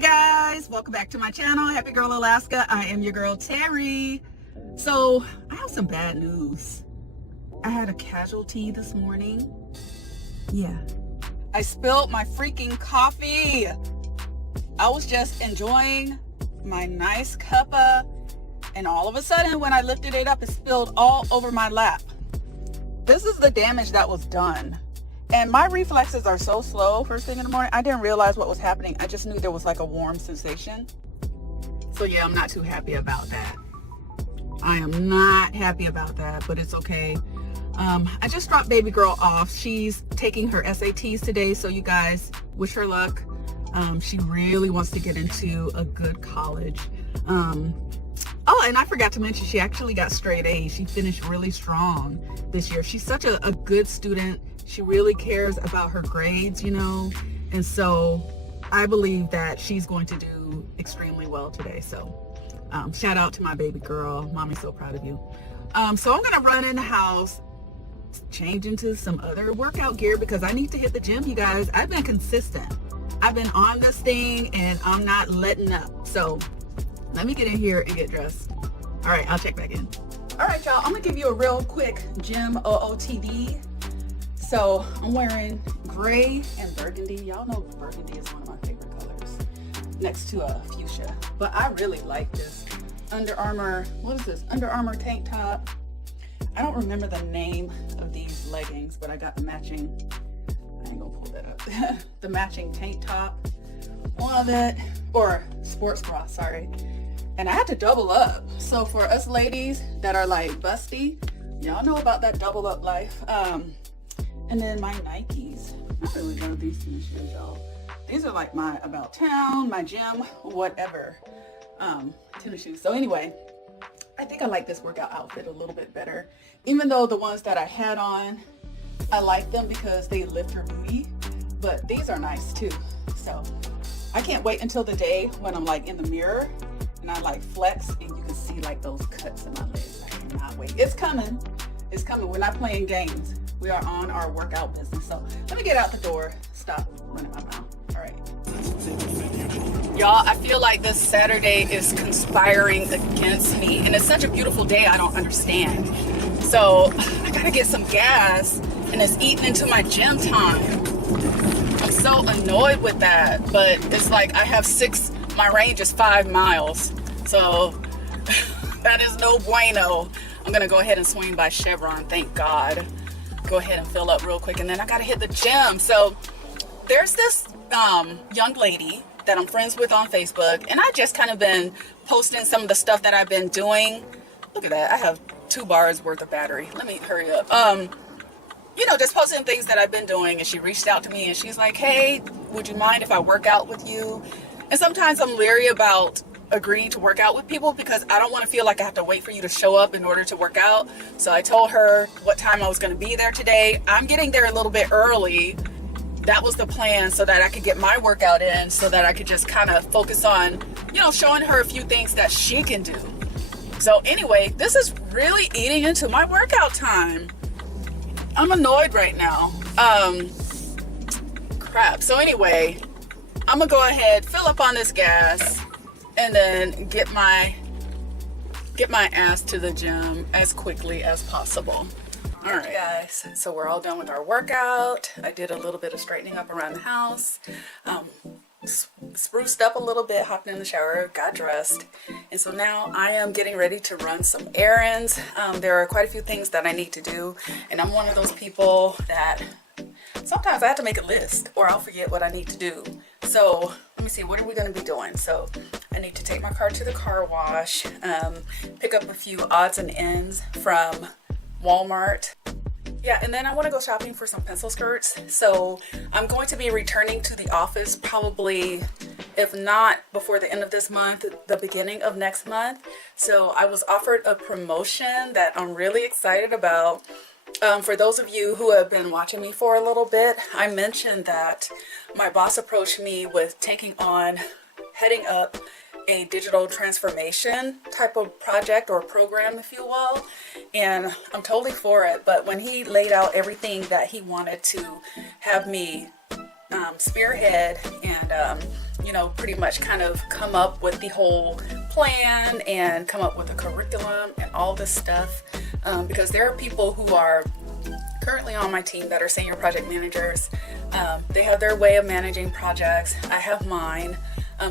Hey guys, welcome back to my channel, Happy Girl Alaska. I am your girl Terry. So I have some bad news. I had a casualty this morning. Yeah, I spilled my freaking coffee. I was just enjoying my nice cuppa, and all of a sudden when I lifted it up, it spilled all over my lap. This is the damage that was done. And my reflexes are so slow first thing in the morning. I didn't realize what was happening. I just knew there was like a warm sensation. So yeah, I'm not too happy about that. I am not happy about that, but it's okay. I just dropped baby girl off. She's taking her SATs today, so you guys wish her luck. She really wants to get into a good college. Oh, and I forgot to mention, she actually got straight A's. She finished really strong this year. She's such a good student. She really cares about her grades, you know, and so I believe that she's going to do extremely well today. So shout out to my baby girl. Mommy's so proud of you. So I'm gonna run in the house, change into some other workout gear because I need to hit the gym, you guys. I've been consistent. I've been on this thing and I'm not letting up. So let me get in here and get dressed. All right, I'll check back in. All right, y'all, I'm gonna give you a real quick gym OOTD. So I'm wearing gray and burgundy. Y'all know burgundy is one of my favorite colors next to a fuchsia. But I really like this Under Armour, what is this? Under Armour tank top. I don't remember the name of these leggings, but I got the matching, I ain't gonna pull that up. The matching tank top on it, or sports bra, sorry. And I had to double up. So for us ladies that are like busty, y'all know about that double up life. And then my Nikes. I really love these tennis shoes, y'all. These are like my About Town, my gym, whatever tennis shoes. So anyway, I think I like this workout outfit a little bit better. Even though the ones that I had on, I like them because they lift your booty. But these are nice too. So I can't wait until the day when I'm like in the mirror and I like flex and you can see like those cuts in my legs. I cannot wait. It's coming. It's coming. We're not playing games. We are on our workout business. So let me get out the door. Stop running my mouth. All right. Y'all, I feel like this Saturday is conspiring against me. And it's such a beautiful day, I don't understand. So I gotta get some gas and it's eating into my gym time. I'm so annoyed with that. But it's like I have my range is 5 miles. So that is no bueno. I'm gonna go ahead and swing by Chevron, thank God. Go ahead and fill up real quick, and then I gotta hit the gym. So there's this young lady that I'm friends with on Facebook, and I just kind of been posting some of the stuff that I've been doing. Look at that, I have 2 bars worth of battery. Let me hurry up. You know, just posting things that I've been doing, and she reached out to me and she's like, hey, would you mind if I work out with you? And sometimes I'm leery about agreeing to work out with people because I don't want to feel like I have to wait for you to show up in order to work out. So I told her what time I was going to be there today. I'm getting there a little bit early. That was the plan, so that I could get my workout in, so that I could just kind of focus on, you know, showing her a few things that she can do. So anyway, this is really eating into my workout time. I'm annoyed right now. Crap. So anyway, I'm gonna go ahead, fill up on this gas, and then get my ass to the gym as quickly as possible. All right, guys, so we're all done with our workout. I did a little bit of straightening up around the house, spruced up a little bit, hopped in the shower, got dressed, and so now I am getting ready to run some errands. There are quite a few things that I need to do, and I'm one of those people that sometimes I have to make a list or I'll forget what I need to do. So let me see, what are we going to be doing? So I need to take my car to the car wash, pick up a few odds and ends from Walmart. Yeah, and then I want to go shopping for some pencil skirts. So I'm going to be returning to the office probably, if not before the end of this month, the beginning of next month. So I was offered a promotion that I'm really excited about. For those of you who have been watching me for a little bit, I mentioned that my boss approached me with heading up a digital transformation type of project or program, if you will, and I'm totally for it. But when he laid out everything that he wanted to have me spearhead and you know, pretty much kind of come up with the whole plan and come up with a curriculum and all this stuff, because there are people who are currently on my team that are senior project managers. They have their way of managing projects. I have mine.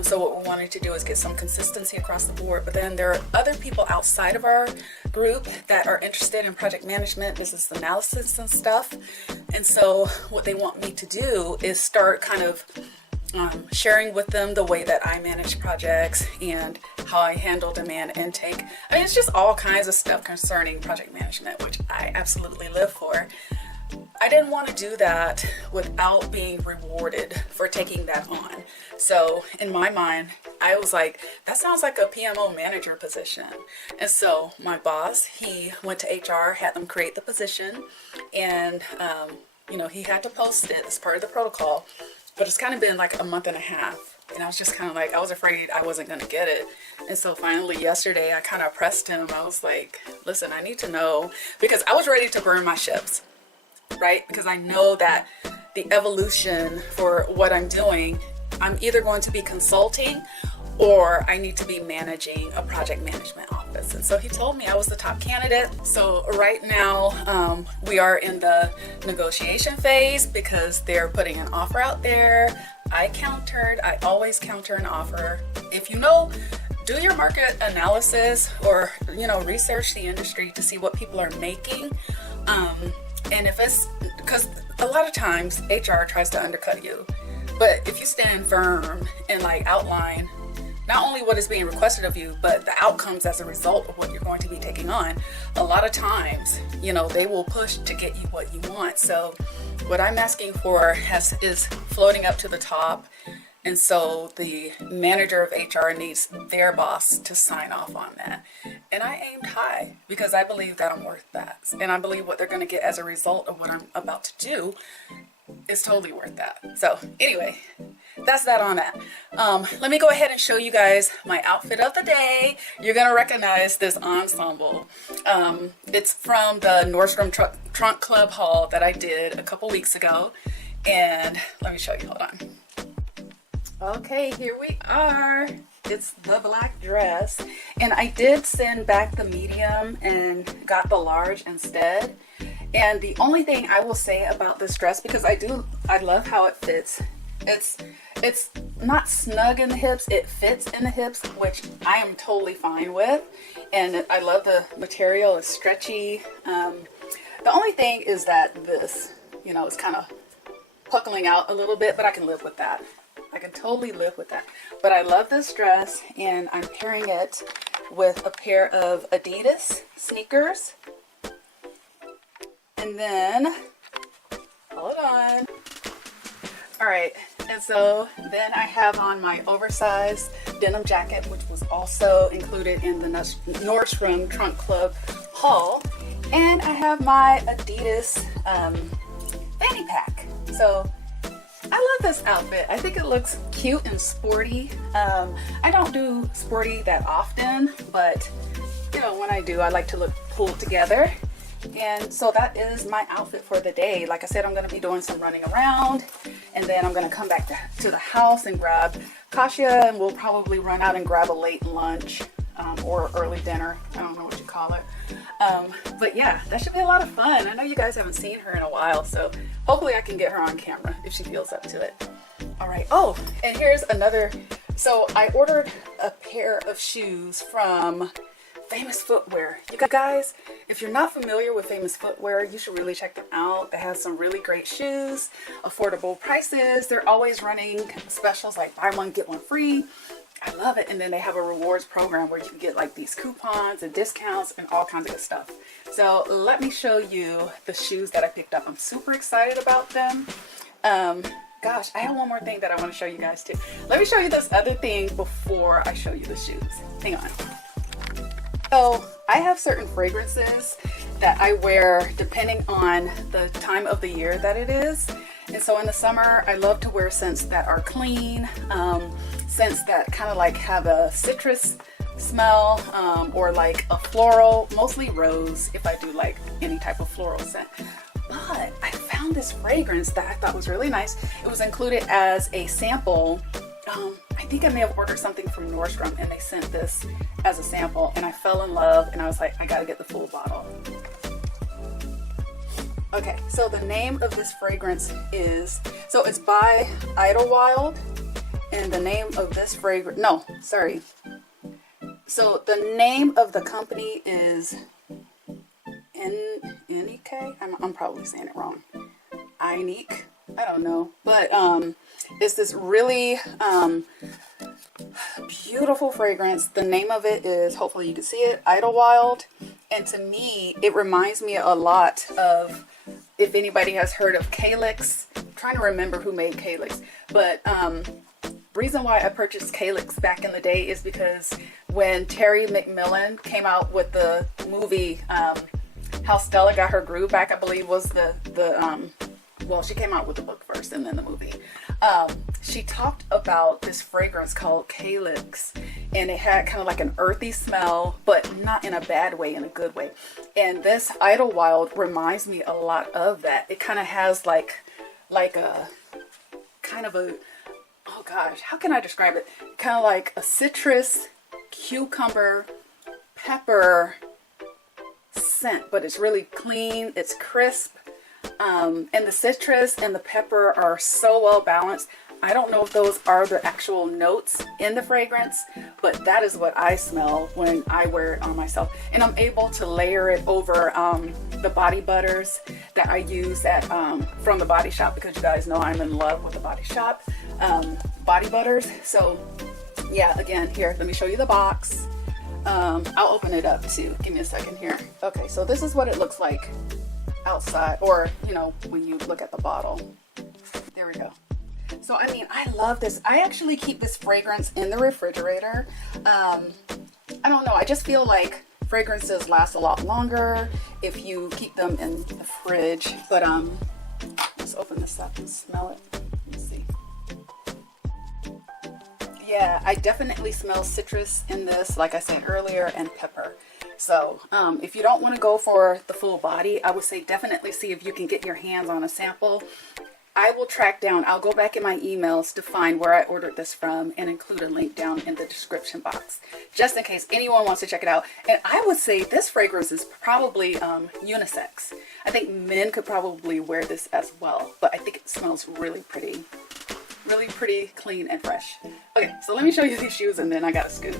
So what we're wanting to do is get some consistency across the board. But then there are other people outside of our group that are interested in project management, business analysis and stuff. And so what they want me to do is start kind of sharing with them the way that I manage projects and how I handle demand intake. I mean, it's just all kinds of stuff concerning project management, which I absolutely live for. I didn't want to do that without being rewarded for taking that on. So in my mind, I was like, that sounds like a PMO manager position. And so my boss, he went to HR, had them create the position, and you know, he had to post it as part of the protocol. But it's kind of been like a month and a half, and I was just kind of like, I was afraid I wasn't going to get it. And so finally yesterday I kind of pressed him. I was like, listen, I need to know, because I was ready to burn my ships, right? Because I know that the evolution for what I'm doing, I'm either going to be consulting or I need to be managing a project management office. And so he told me I was the top candidate. So right now we are in the negotiation phase because they're putting an offer out there. I always counter an offer. If you know, do your market analysis, or, you know, research the industry to see what people are making. And if it's, because a lot of times HR tries to undercut you, but if you stand firm and like outline not only what is being requested of you, but the outcomes as a result of what you're going to be taking on, a lot of times, you know, they will push to get you what you want. So what I'm asking for is floating up to the top. And so the manager of HR needs their boss to sign off on that. And I aimed high because I believe that I'm worth that. And I believe what they're going to get as a result of what I'm about to do is totally worth that. So anyway, that's that on that. Let me go ahead and show you guys my outfit of the day. You're going to recognize this ensemble. It's from the Nordstrom Trunk Club haul that I did a couple weeks ago. And let me show you, hold on. Okay, here we are. It's the black dress. And I did send back the medium and got the large instead. And the only thing I will say about this dress, because I love how it fits. It's not snug in the hips, it fits in the hips, which I am totally fine with. And I love the material, it's stretchy. The only thing is that this, you know, it's kind of puckling out a little bit, but I can live with that. I can totally live with that. But I love this dress, and I'm pairing it with a pair of Adidas sneakers. And then, hold on. All right, and so then I have on my oversized denim jacket, which was also included in the Nordstrom Trunk Club haul. And I have my Adidas fanny pack. So I love this outfit. I think it looks cute and sporty. I don't do sporty that often, but you know, when I do, I like to look pulled together. And so that is my outfit for the day. Like I said, I'm going to be doing some running around, and then I'm going to come back to the house and grab Kasia, and we'll probably run out and grab a late lunch or early dinner. I don't know what you call it. But yeah, that should be a lot of fun. I know you guys haven't seen her in a while, so hopefully I can get her on camera if she feels up to it. All right. Oh, and here's another. So I ordered a pair of shoes from Famous Footwear. You guys, if you're not familiar with Famous Footwear, you should really check them out. They have some really great shoes, affordable prices. They're always running specials like buy one, get one free. I love it. And then they have a rewards program where you can get like these coupons and discounts and all kinds of good stuff. So let me show you the shoes that I picked up. I'm super excited about them. Gosh, I have one more thing that I want to show you guys too. Let me show you this other thing before I show you the shoes. Hang on. So I have certain fragrances that I wear depending on the time of the year that it is. And so in the summer, I love to wear scents that are clean, scents that kind of like have a citrus smell, or like a floral, mostly rose if I do like any type of floral scent. But I found this fragrance that I thought was really nice. It was included as a sample I think I may have ordered something from Nordstrom and they sent this as a sample and I fell in love and I was like, I gotta get the full bottle. Okay, so the name of this fragrance is, so it's by Idlewild, and the name of this fragrance, no, sorry. So the name of the company is N-E-K? I'm probably saying it wrong. Inique? I don't know. But it's this really beautiful fragrance. The name of it is, hopefully you can see it, Idlewild. And to me, it reminds me a lot of, if anybody has heard of Calyx. I'm trying to remember who made Calyx. But reason why I purchased Calyx back in the day is because when Terry McMillan came out with the movie How Stella Got Her Groove Back, I believe was well, she came out with the book first and then the movie. She talked about this fragrance called Calyx, and it had kind of like an earthy smell, but not in a bad way, in a good way. And this Idlewild reminds me a lot of that. It kind of has like a kind of a, oh gosh, how can I describe it? Kind of like a citrus, cucumber, pepper scent, but it's really clean, it's crisp. And the citrus and the pepper are so well balanced. I don't know if those are the actual notes in the fragrance, but that is what I smell when I wear it on myself. And I'm able to layer it over the body butters that I use at from the Body Shop, because you guys know I'm in love with the Body Shop body butters. So yeah, again, here, let me show you the box. I'll open it up too. Give me a second here. Okay, so this is what it looks like outside, or you know, when you look at the bottle. There we go. So I mean, I love this. I actually keep this fragrance in the refrigerator. I don't know, I just feel like fragrances last a lot longer if you keep them in the fridge. But let's open this up and smell it. Let's see. Yeah, I definitely smell citrus in this, like I said earlier, and pepper. So if you don't want to go for the full body, I would say definitely see if you can get your hands on a sample. I will track down, I'll go back in my emails to find where I ordered this from and include a link down in the description box, just in case anyone wants to check it out. And I would say this fragrance is probably unisex. I think men could probably wear this as well, but I think it smells really pretty, clean and fresh. Okay, so let me show you these shoes and then I got a scoop.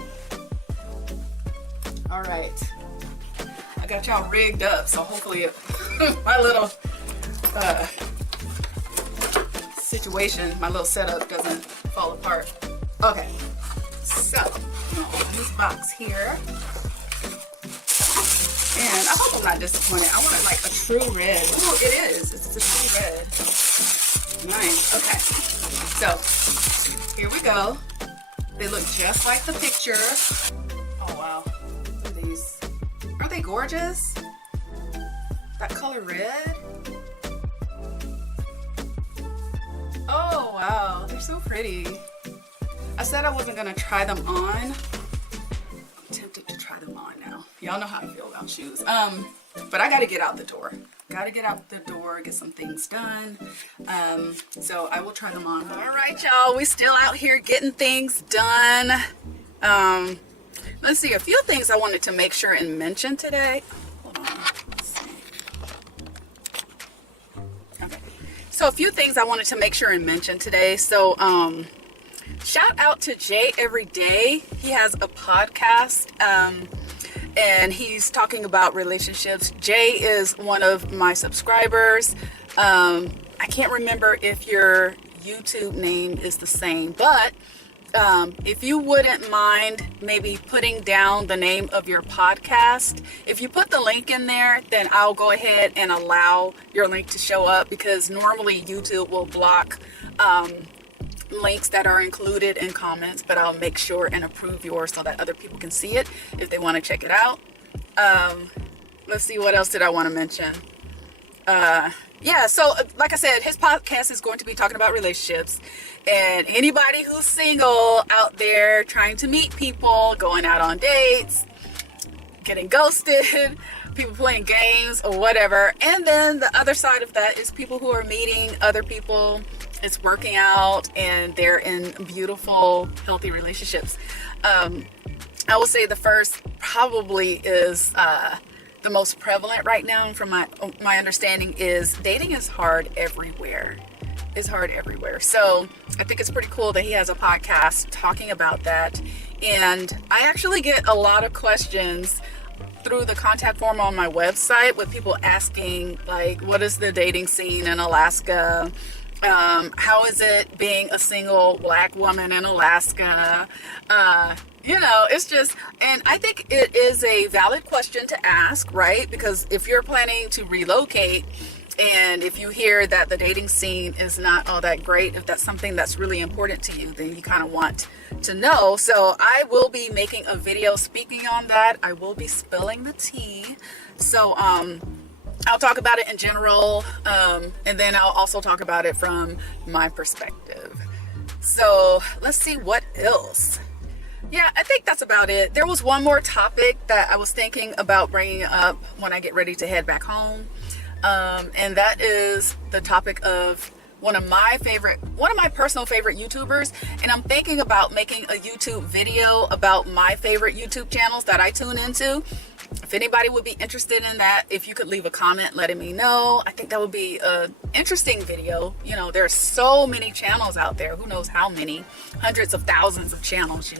All right, I got y'all rigged up, so hopefully my little situation, my little setup doesn't fall apart. Okay, so I'll open this box here, and I hope I'm not disappointed. I wanted like a true red. Oh, it is. It's a true red. Nice. Okay, so here we go. They look just like the picture. Oh wow. These, aren't they gorgeous? That color red. Oh wow, they're so pretty. I said I wasn't gonna try them on. I'm tempted to try them on now. Y'all know how I feel about shoes. But I gotta get out the door. Gotta get out the door, get some things done. So I will try them on. All right, y'all, we still out here getting things done. Let's see, a few things I wanted to make sure and mention today. Hold on, let's see. Okay. So a few things I wanted to make sure and mention today. So shout out to Jay Everyday. He has a podcast and he's talking about relationships. Jay is one of my subscribers. I can't remember if your YouTube name is the same, but if you wouldn't mind maybe putting down the name of your podcast, if you put the link in there, then I'll go ahead and allow your link to show up, because normally YouTube will block links that are included in comments, but I'll make sure and approve yours so that other people can see it if they want to check it out. Let's see, what else did I want to mention? Yeah, so like I said, his podcast is going to be talking about relationships, and anybody who's single out there trying to meet people, going out on dates, getting ghosted, people playing games or whatever. And then the other side of that is people who are meeting other people it's working out and they're in beautiful, healthy relationships. I will say the first probably is the most prevalent right now, and from my understanding is dating is hard everywhere. It's hard everywhere. So I think it's pretty cool that he has a podcast talking about that. And I actually get a lot of questions through the contact form on my website with people asking, like, what is the dating scene in Alaska? How is it being a single Black woman in Alaska? It's just, and I think it is a valid question to ask, right? Because if you're planning to relocate, and if you hear that the dating scene is not all that great, if that's something that's really important to you, then you kind of want to know. So I will be making a video speaking on that. I will be spilling the tea. So I'll talk about it in general, and then I'll also talk about it from my perspective. So let's see what else. Yeah, I think that's about it. There was one more topic that I was thinking about bringing up when I get ready to head back home. And that is the topic of one of my personal favorite YouTubers. And I'm thinking about making a YouTube video about my favorite YouTube channels that I tune into. If anybody would be interested in that, if you could leave a comment letting me know, I think that would be an interesting video. There's so many channels out there. Who knows how many? Hundreds of thousands of channels,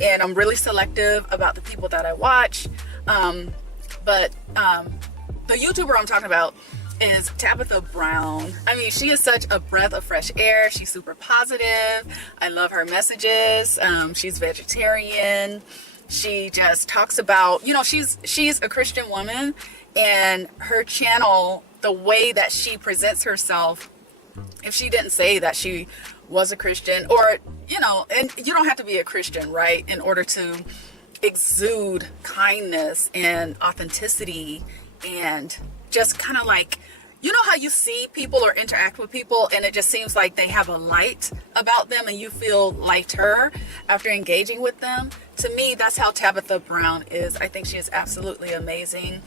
and I'm really selective about the people that I watch. But the YouTuber I'm talking about is Tabitha Brown. I mean, she is such a breath of fresh air. She's super positive. I love her messages. She's vegetarian. She just talks about, she's a Christian woman, and her channel, the way that she presents herself, if she didn't say that she was a Christian, or, and you don't have to be a Christian, right, in order to exude kindness and authenticity, and just kind of like, how you see people or interact with people and it just seems like they have a light about them and you feel lighter after engaging with them. To me, that's how Tabitha Brown is. I think she is absolutely amazing.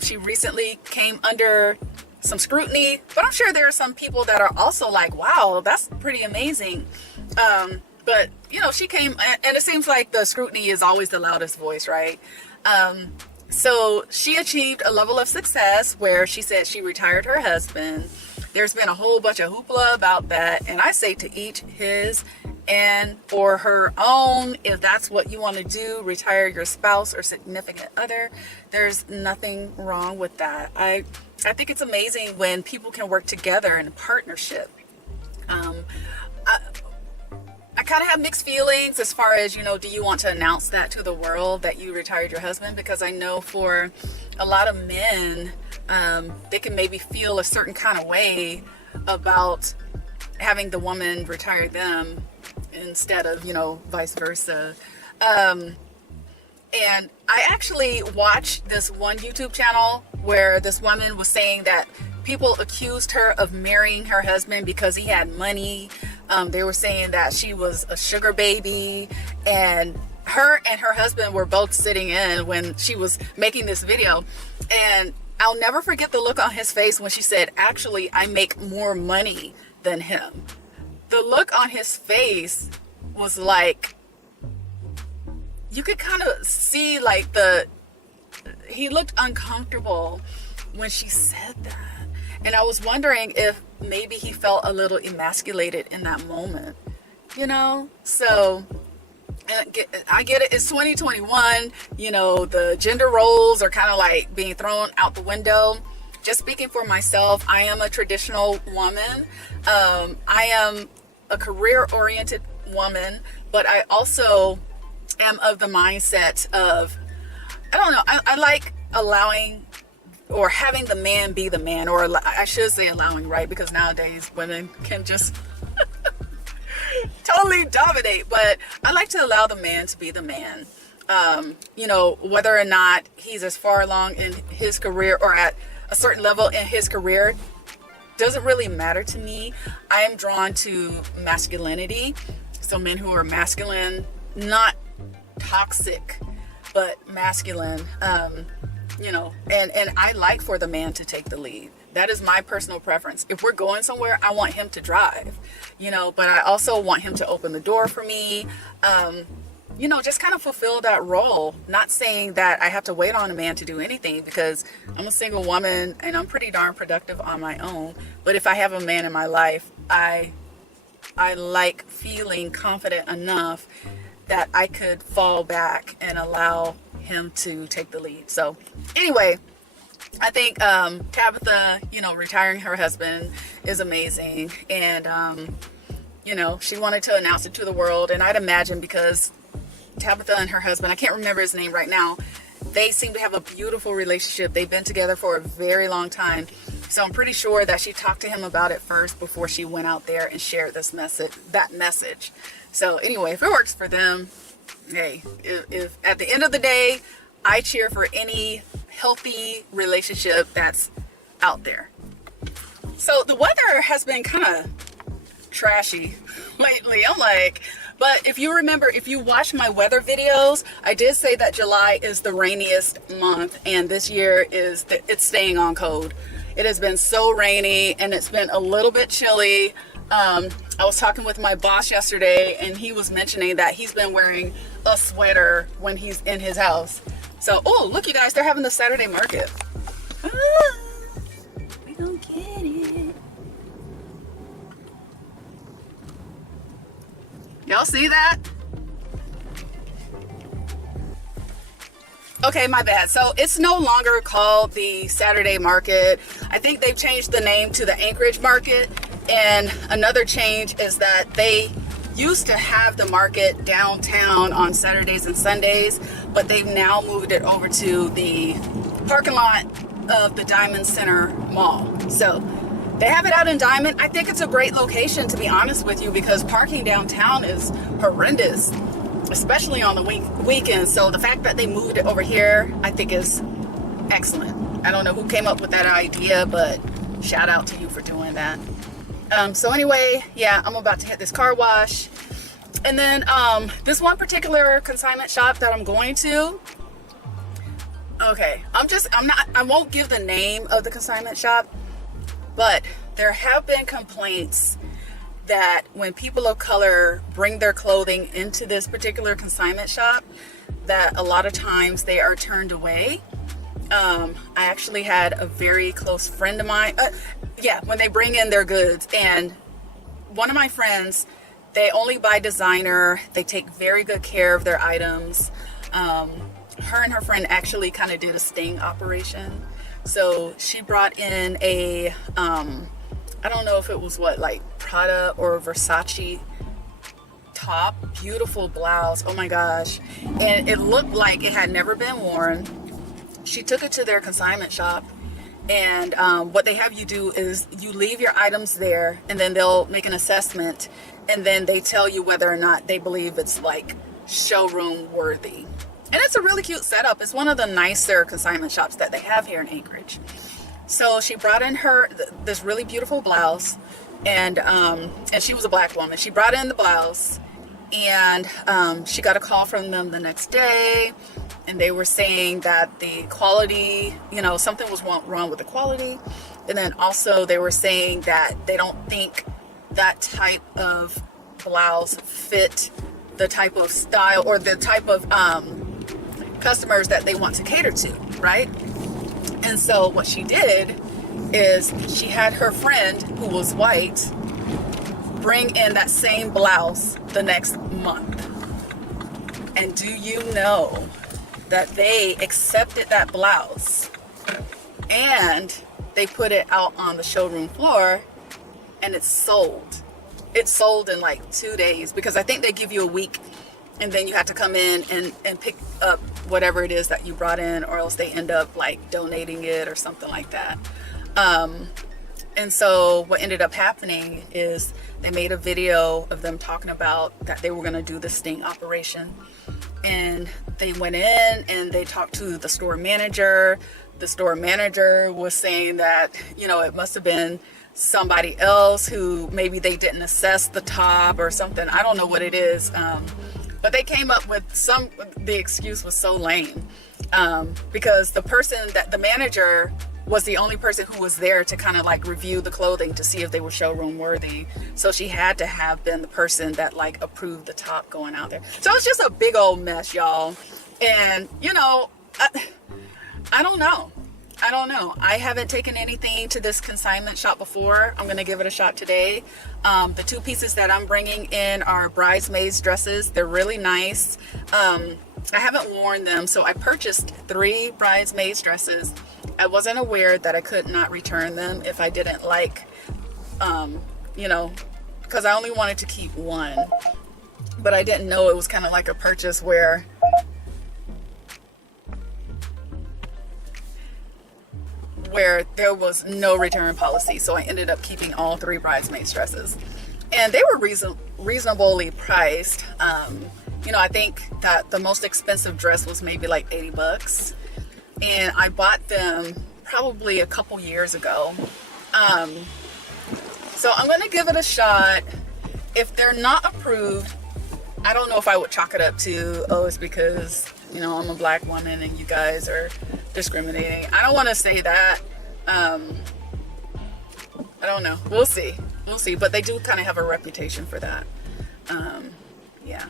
She recently came under some scrutiny, but I'm sure there are some people that are also like, wow, that's pretty amazing. But she came, and it seems like the scrutiny is always the loudest voice, right? So she achieved a level of success where she said she retired her husband. There's been a whole bunch of hoopla about that. And I say to each his and or her own. If that's what you want to do, retire your spouse or significant other. There's nothing wrong with that. I think it's amazing when people can work together in a partnership. I kind of have mixed feelings as far as, do you want to announce that to the world that you retired your husband? Because I know for a lot of men, they can maybe feel a certain kind of way about having the woman retire them instead of, vice versa. And I actually watched this one YouTube channel where this woman was saying that people accused her of marrying her husband because he had money. They were saying that she was a sugar baby, and her husband were both sitting in when she was making this video. And I'll never forget the look on his face when she said, actually, I make more money than him. The look on his face was like, you could kind of see like he looked uncomfortable when she said that. And I was wondering if maybe he felt a little emasculated in that moment, So I get it. It's 2021. The gender roles are kind of like being thrown out the window. Just speaking for myself, I am a traditional woman. I am a career-oriented woman, but I also am of the mindset of, I don't know, I like allowing or having the man be the man, or I should say allowing, right? Because nowadays women can just totally dominate, but I like to allow the man to be the man. Whether or not he's as far along in his career or at a certain level in his career doesn't really matter to me. I am drawn to masculinity. So men who are masculine, not toxic, but masculine, and I like for the man to take the lead. That is my personal preference. If we're going somewhere, I want him to drive, you know, but I also want him to open the door for me. You know, just kind of fulfill that role. Not saying that I have to wait on a man to do anything, because I'm a single woman and I'm pretty darn productive on my own. But if I have a man in my life, I like feeling confident enough that I could fall back and allow him to take the lead. So anyway, I think Tabitha, you know, retiring her husband is amazing. And, you know, she wanted to announce it to the world. And I'd imagine because Tabitha and her husband, I can't remember his name right now, they seem to have a beautiful relationship. They've been together for a very long time. So I'm pretty sure that she talked to him about it first before she went out there and shared this message. So anyway, if it works for them, hey, if at the end of the day, I cheer for any healthy relationship that's out there. So the weather has been kind of trashy lately. I'm like, but if you remember, if you watch my weather videos, I did say that July is the rainiest month, and this year it's staying on code. It has been so rainy, and it's been a little bit chilly. I was talking with my boss yesterday, and he was mentioning that he's been wearing a sweater when he's in his house. So, oh, look, you guys, they're having the Saturday market. We gonna get it. Y'all see that? Okay, my bad. So it's no longer called the Saturday market. I think they've changed the name to the Anchorage market. And another change is that they used to have the market downtown on Saturdays and Sundays, but they've now moved it over to the parking lot of the Diamond Center Mall. So they have it out in Diamond. I think it's a great location, to be honest with you, because parking downtown is horrendous, especially on the weekends. So the fact that they moved it over here, I think is excellent. I don't know who came up with that idea, but shout out to you for doing that. So anyway, yeah, I'm about to hit this car wash. And then this one particular consignment shop that I'm going to, okay, I won't give the name of the consignment shop, but there have been complaints that when people of color bring their clothing into this particular consignment shop, that a lot of times they are turned away. I actually had a very close friend of mine, when they bring in their goods, and one of my friends, they only buy designer. They take very good care of their items. Her and her friend actually kind of did a sting operation. So she brought in a, I don't know if it was like Prada or Versace top, beautiful blouse. Oh my gosh. And it looked like it had never been worn. She took it to their consignment shop, and what they have you do is you leave your items there, and then they'll make an assessment, and then they tell you whether or not they believe it's like showroom worthy. And it's a really cute setup. It's one of the nicer consignment shops that they have here in Anchorage. So she brought in this really beautiful blouse, and she was a black woman. She brought in the blouse, and she got a call from them the next day, and they were saying that the quality, something was wrong with the quality. And then also they were saying that they don't think that type of blouse fit the type of style or the type of customers that they want to cater to, right? And so what she did is she had her friend, who was white, bring in that same blouse the next month. And do you know that they accepted that blouse and they put it out on the showroom floor, and it's sold. It sold in like 2 days, because I think they give you a week, and then you have to come in and pick up whatever it is that you brought in, or else they end up like donating it or something like that. And so what ended up happening is they made a video of them talking about that they were going to do the sting operation. And they went in and they talked to the store manager. The store manager was saying that, it must have been somebody else who maybe they didn't assess the top or something. I don't know what it is. But they came up with the excuse was so lame. Because the manager was the only person who was there to kind of like review the clothing to see if they were showroom worthy. So she had to have been the person that like approved the top going out there. So it's just a big old mess, y'all. And you know, I don't know. I haven't taken anything to this consignment shop before. I'm gonna give it a shot today. The two pieces that I'm bringing in are bridesmaids dresses. They're really nice. I haven't worn them, so I purchased 3 bridesmaids dresses. I wasn't aware that I could not return them if I didn't like, you know, because I only wanted to keep one. But I didn't know it was kind of like a purchase where there was no return policy. So I ended up keeping all 3 bridesmaids dresses. And they were reasonably priced. You know, I think that the most expensive dress was maybe like 80 bucks. And I bought them probably a couple years ago. So I'm going to give it a shot. If they're not approved, I don't know if I would chalk it up to, oh, it's because, you know, I'm a black woman and you guys are discriminating. I don't want to say that. I don't know. We'll see. But they do kind of have a reputation for that. Yeah.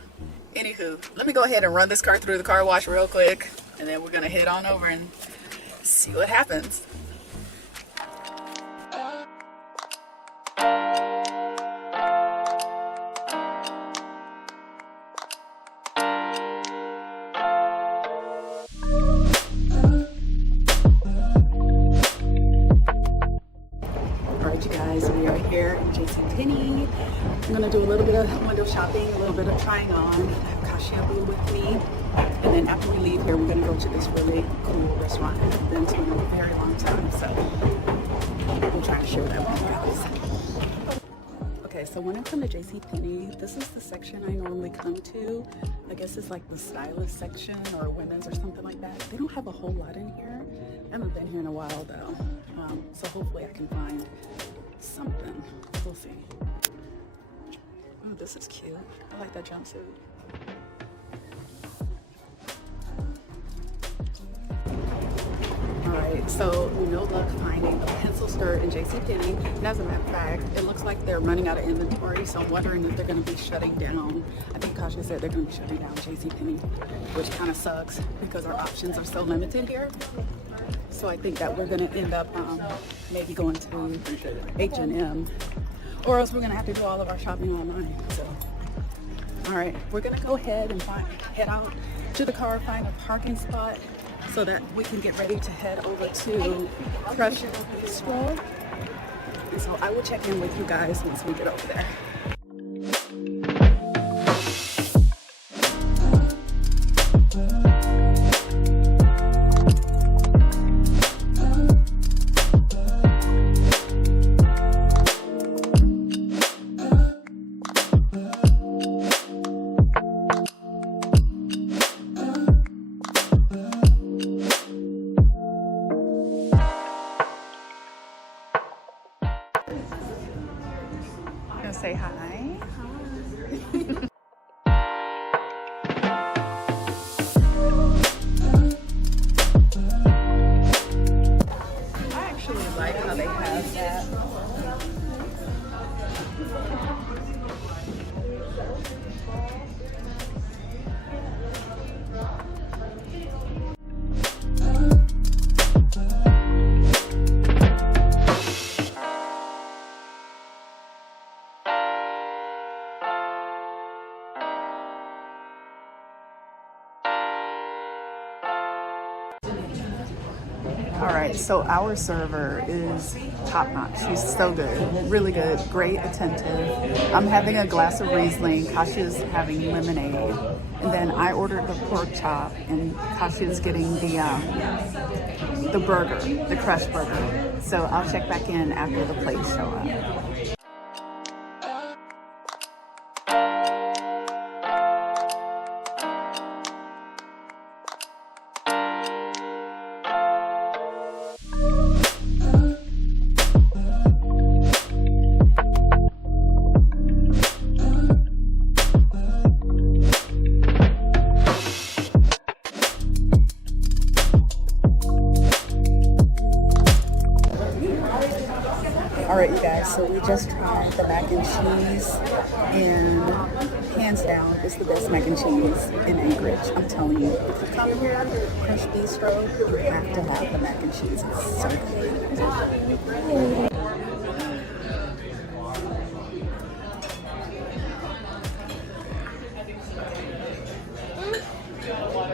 Anywho, let me go ahead and run this car through the car wash real quick, and then we're gonna head on over and see what happens. Alright, you guys, we are here in JCPenney. I'm gonna do a little bit of window shopping, a little bit of trying on. I have CashApp with me, and then after we leave here, we're gonna go to this really cool restaurant I haven't been to in a very long time. So we'll try to share that with you guys. Okay, so when I come to JCPenney, this is the section I normally come to. I guess it's like the stylist section or women's or something like that. They don't have a whole lot in here. I haven't been here in a while though, so hopefully I can find something. We'll see. Oh, this is cute. I like that jumpsuit. Alright, so no luck finding a pencil skirt in JCPenney. And as a matter of fact, it looks like they're running out of inventory, so I'm wondering if they're going to be shutting down. I think Kasha said they're going to be shutting down JCPenney, which kind of sucks because our options are so limited here. So I think that we're going to end up maybe going to H&M, or else we're going to have to do all of our shopping online. So, all right, we're going to go ahead and head out to the car, find a parking spot so that we can get ready to head over to Crush Bistro. And so I will check in with you guys once we get over there. Say hi. I actually like how they have that. All right, so our server is top notch. She's so good, really good, great, attentive. I'm having a glass of Riesling, Kasha's having lemonade, and then I ordered the pork chop, and Kasha's getting the burger, the crushed burger. So I'll check back in after the plates show up. So we just tried the mac and cheese, and hands down, it's the best mac and cheese in Anchorage. I'm telling you, if you come here, Crush Bistro, you have to have the mac and cheese. It's so good.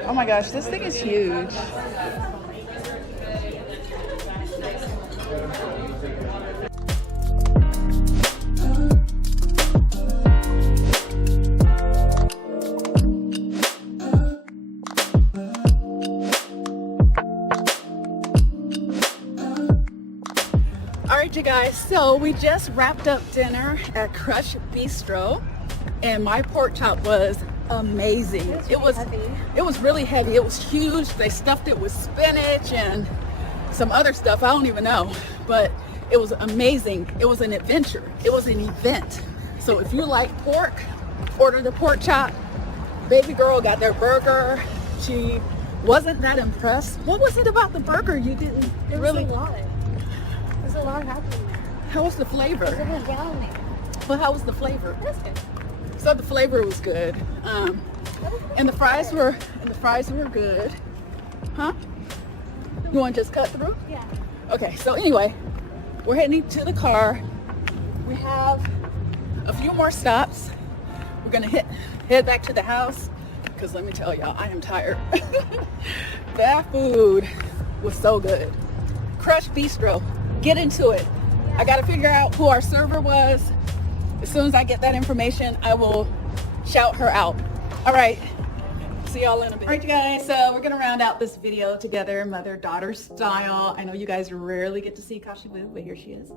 Oh my gosh, this thing is huge. Alright you guys, so we just wrapped up dinner at Crush Bistro, and my pork chop was amazing. It was really heavy. It was huge. They stuffed it with spinach and some other stuff I don't even know, but it was amazing. It was an adventure. It was an event. So if you like pork, order the pork chop. Baby girl got their burger. She wasn't that impressed. What was it about the burger you didn't really? There's a lot happening. How was the flavor? It's overwhelming. But how was the flavor? That's good. So the flavor was good, and the fries were good, huh? You want to just cut through? Yeah. Okay. So anyway, we're heading to the car. We have a few more stops. We're gonna head back to the house because let me tell y'all, I am tired. That food was so good. Crush Bistro. Get into it. I got to figure out who our server was. As soon as I get that information, I will shout her out. All right. See y'all in a bit. All right, you guys. So we're going to round out this video together, mother-daughter style. I know you guys rarely get to see Kashibu, but here she is.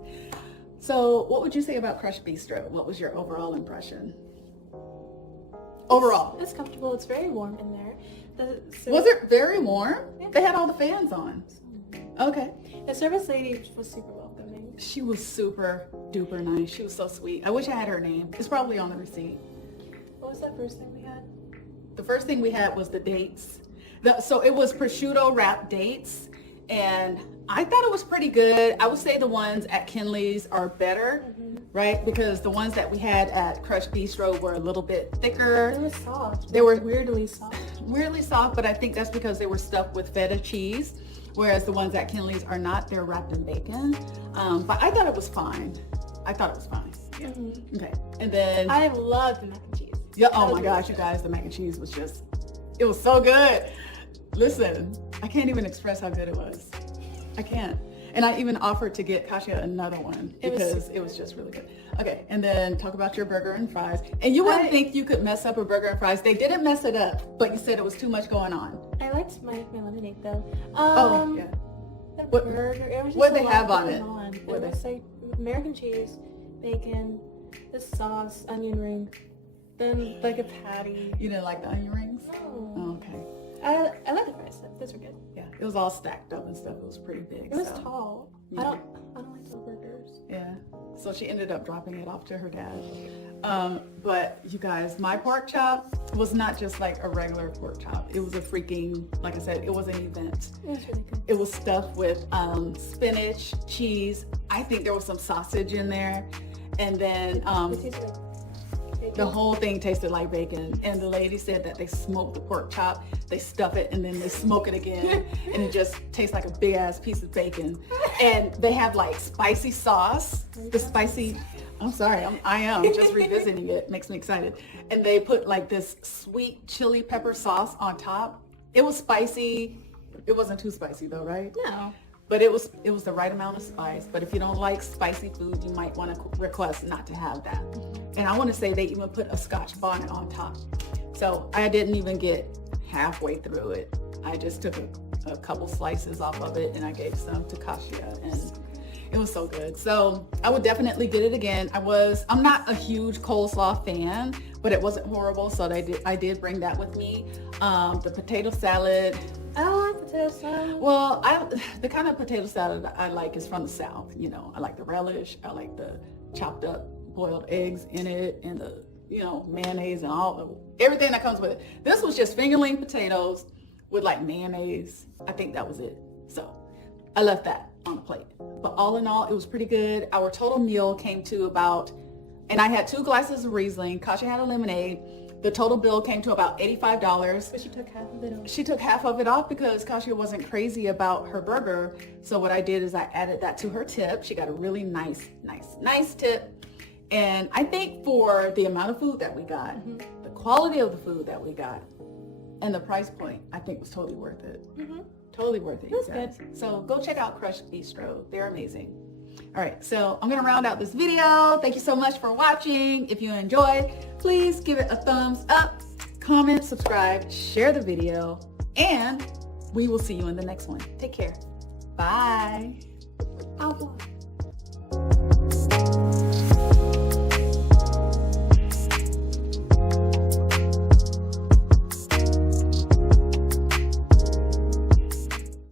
So what would you say about Crush Bistro? What was your overall impression? Overall. It's comfortable. It's very warm in there. Was it very warm? Yeah. They had all the fans on. Okay. The service lady was super welcoming. She was super duper nice. She was so sweet. I wish I had her name. It's probably on the receipt. What was that first thing we had? The first thing we had was the dates. So it was prosciutto wrapped dates, and I thought it was pretty good. I would say the ones at Kinley's are better, right? Because the ones that we had at Crush Bistro were a little bit thicker. They were soft. They were weirdly soft. Weirdly soft, but I think that's because they were stuffed with feta cheese. Whereas the ones at Kinley's are not, they're wrapped in bacon. But I thought it was fine. Yeah. Okay. And then I loved the mac and cheese. Yeah. Oh my gosh, you guys, the mac and cheese was just, it was so good. Listen, I can't even express how good it was. I can't. And I even offered to get Kasia another one because it was just really good. Okay, and then talk about your burger and fries. And you wouldn't think you could mess up a burger and fries. They didn't mess it up, but you said it was too much going on. I liked my lemonade though. Oh, yeah. The burger, it was just what a did they lot have on it? It was like American cheese, bacon, the sauce, onion ring, then like a patty. You didn't like the onion rings? No. Oh, okay. I like the fries. Those were good. Yeah, it was all stacked up and stuff. It was pretty big. It was tall. Yeah. I don't like those burgers. Yeah. So she ended up dropping it off to her dad. But you guys, my pork chop was not just like a regular pork chop. It was a freaking, like I said, it was an event. It was really good. It was stuffed with spinach, cheese. I think there was some sausage in there. And then It tasted like bacon. the whole thing tasted like bacon. And the lady said that they smoke the pork chop, they stuff it, and then they smoke it again. And it just tastes like a big ass piece of bacon. And they have like spicy sauce, the spicy, I'm sorry, I am just revisiting it. Makes me excited. And they put like this sweet chili pepper sauce on top. It was spicy. It wasn't too spicy though, right? No. But it was the right amount of spice. But if you don't like spicy food, you might want to request not to have that. And I want to say they even put a Scotch bonnet on top. So I didn't even get halfway through it. I just took a couple slices off of it and I gave some to Kasia, and it was so good. So I would definitely get it again. I'm not a huge coleslaw fan, but it wasn't horrible. So I did bring that with me. The potato salad. I don't like potato salad. Well, the kind of potato salad I like is from the South. You know, I like the relish. I like the chopped up boiled eggs in it, and the mayonnaise and everything that comes with it. This was just fingerling potatoes with like mayonnaise. I think that was it. So I left that. on a plate. But all in all, it was pretty good. Our total meal came to about, and I had 2 glasses of Riesling. Kasha had a lemonade. The total bill came to about $85. But she took half of it off. She took half of it off because Kasha wasn't crazy about her burger. So what I did is I added that to her tip. She got a really nice tip. And I think for the amount of food that we got, the quality of the food that we got, and the price point, I think was totally worth it. Totally worth it. It was guys. good. So go check out Crush Bistro. They're amazing. All right, so I'm gonna round out this video. Thank you so much for watching. If you enjoyed, please give it a thumbs up, comment, subscribe, share the video, and we will see you in the next one. Take care. Bye.